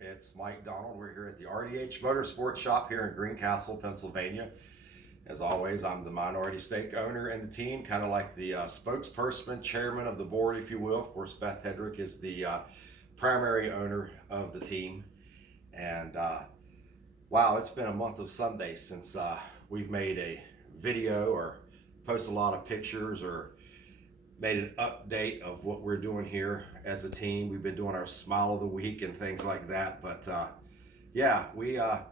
It's Mike Donald. We're here at the RDH Motorsports shop here in Greencastle, Pennsylvania. As always, I'm the minority stake owner in the team, kind of like the spokesperson, chairman of the board, if you will. Of course, Beth Hedrick is the primary owner of the team. And wow, it's been a month of Sundays since we've made a video or posted a lot of pictures or made an update of what we're doing here as a team. We've been doing our smile of the week and things like that. But yeah, we had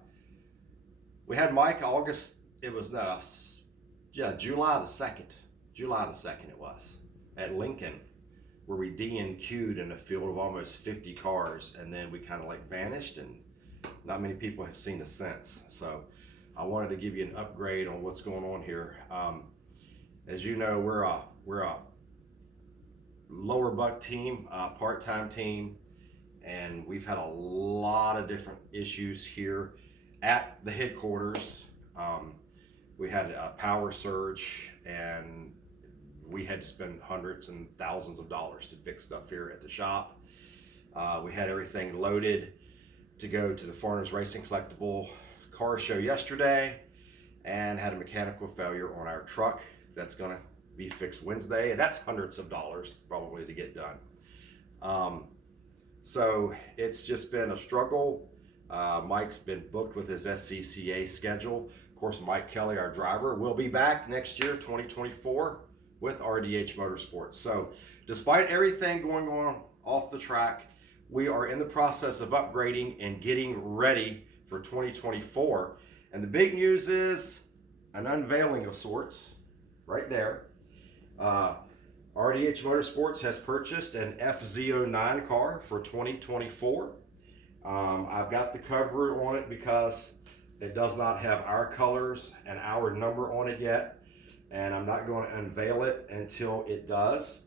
Mike August. It was July the 2nd. July the 2nd it was at Lincoln, where we DNQ'd in a field of almost 50 cars, and then we kind of like vanished, and not many people have seen us since. So I wanted to give you an upgrade on what's going on here. As you know, we're a lower buck team, part-time team, and we've had a lot of different issues here at the headquarters. We had a power surge, and we had to spend hundreds and thousands of dollars to fix stuff here at the shop. We had everything loaded to go to the Foreigners Racing Collectible car show yesterday, and had a mechanical failure on our truck that's gonna be fixed Wednesday, and that's hundreds of dollars probably to get done. So it's just been a struggle. Mike's been booked with his SCCA schedule. Of course, Mike Kelly, our driver, will be back next year, 2024, with RDH Motorsports. So despite everything going on off the track, we are in the process of upgrading and getting ready for 2024. And the big news is an unveiling of sorts right there. RDH Motorsports has purchased an FZ09 car for 2024. I've got the cover on it because it does not have our colors and our number on it yet, and I'm not going to unveil it until it does.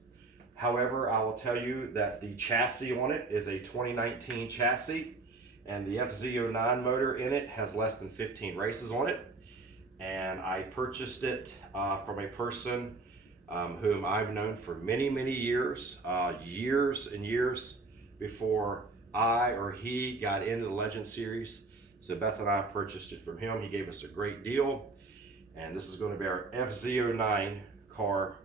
However, I will tell you that the chassis on it is a 2019 chassis, and the FZ09 motor in it has less than 15 races on it. And I purchased it from a person whom I've known for many, many years, years and years before I or he got into the Legend Series. So Beth and I purchased it from him. He gave us a great deal, and this is going to be our FZ09 car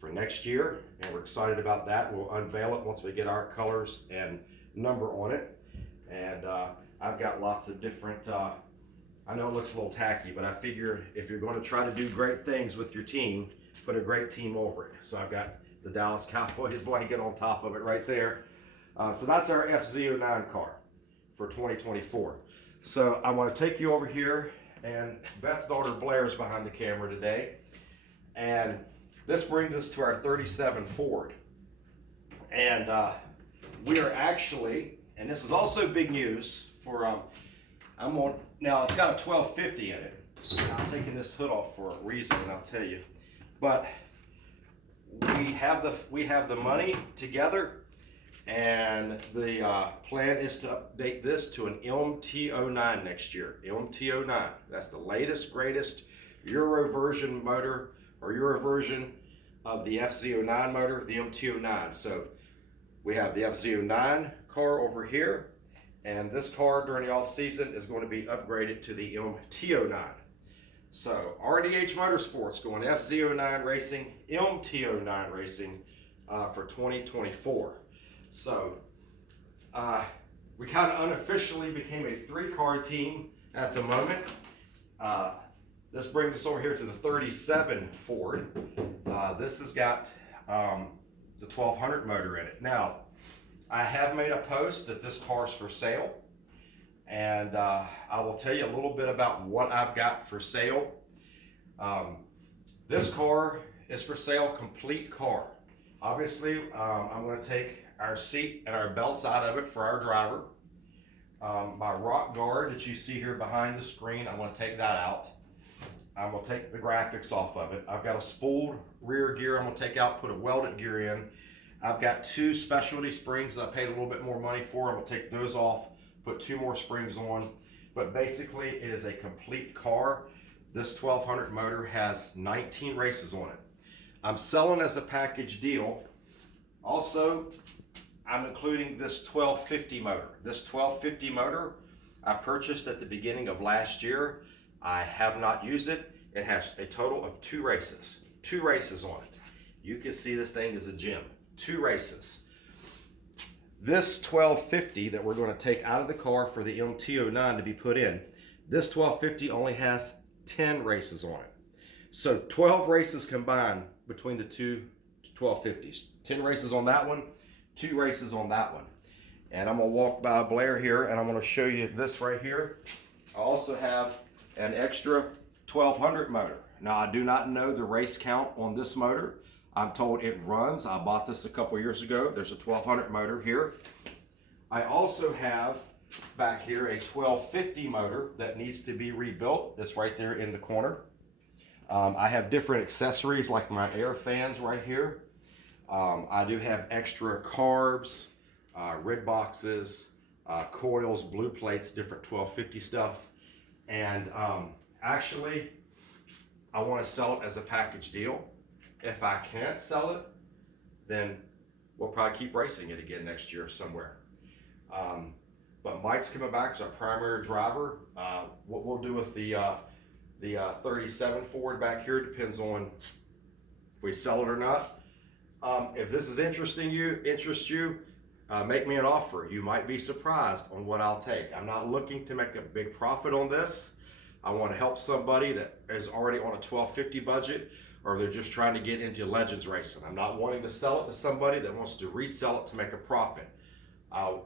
for next year, and we're excited about that. We'll unveil it once we get our colors and number on it. And I've got lots of different, I know it looks a little tacky, but I figure if you're going to try to do great things with your team, put a great team over it. So I've got the Dallas Cowboys blanket on top of it right there. So that's our FZ09 car for 2024. So I want to take you over here, and Beth's daughter Blair's behind the camera today. And this brings us to our 37 Ford. And we are actually, and this is also big news for, now it's got a 1250 in it. I'm taking this hood off for a reason, and I'll tell you. But we have the money together, and the plan is to update this to an MT09 next year. MT09. That's the latest, greatest Euro version motor, or Euro version of the FZ09 motor, the MT09. So we have the FZ09 car over here, and this car during the off season is going to be upgraded to the MT09. So RDH Motorsports going FZ09 racing, MT09 racing for 2024. So we kind of unofficially became a 3-car team at the moment. This brings us over here to the 37 Ford. This has got the 1200 motor in it. Now, I have made a post that this car is for sale, and I will tell you a little bit about what I've got for sale. This car is for sale, complete car. Obviously, I'm going to take our seat and our belts out of it for our driver. My rock guard that you see here behind the screen, I'm going to take that out. I'm going to take the graphics off of it. I've got a spooled rear gear I'm going to take out, put a welded gear in. I've got 2 specialty springs that I paid a little bit more money for. I'm going to take those off, put 2 more springs on. But basically, it is a complete car. This 1200 motor has 19 races on it. I'm selling as a package deal. Also, I'm including this 1250 motor. This 1250 motor I purchased at the beginning of last year. I have not used it. It has a total of 2 races. 2 races on it. You can see this thing is a gem. 2 races. This 1250 that we're going to take out of the car for the MT-09 to be put in, this 1250 only has 10 races on it. So 12 races combined between the two 1250s. 10 races on that one, 2 races on that one. And I'm going to walk by Blair here and I'm going to show you this right here. I also have an extra 1200 motor. Now I do not know the race count on this motor. I'm told it runs. I bought this a couple years ago. There's a 1200 motor here. I also have back here a 1250 motor that needs to be rebuilt. That's right there in the corner. I have different accessories like my air fans right here. I do have extra carbs, red boxes, coils, blue plates, different 1250 stuff. And actually, I want to sell it as a package deal. If I can't sell it, then we'll probably keep racing it again next year somewhere. But Mike's coming back as our primary driver. What we'll do with the 37 Ford back here depends on if we sell it or not. If this is interests you, make me an offer. You might be surprised on what I'll take. I'm not looking to make a big profit on this. I want to help somebody that is already on a 1250 budget, or they're just trying to get into Legends racing. I'm not wanting to sell it to somebody that wants to resell it to make a profit. I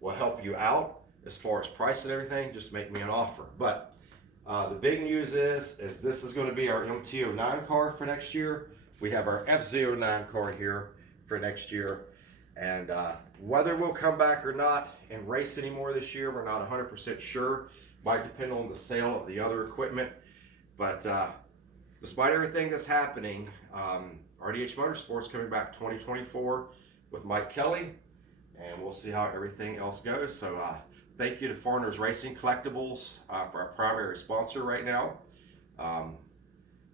will help you out as far as price and everything. Just make me an offer. But the big news is this is going to be our MT-09 car for next year. We have our FZ09 car here for next year. And whether we'll come back or not and race anymore this year, we're not 100% sure. Might depend on the sale of the other equipment. But despite everything that's happening, RDH Motorsports coming back 2024 with Mike Kelly, and we'll see how everything else goes. So thank you to Foreigners Racing Collectibles for our primary sponsor right now.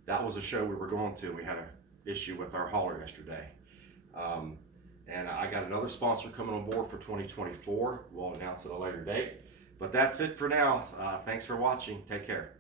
That was a show we were going to. We had an issue with our hauler yesterday. And I got another sponsor coming on board for 2024. We'll announce it at a later date. But that's it for now. Thanks for watching. Take care.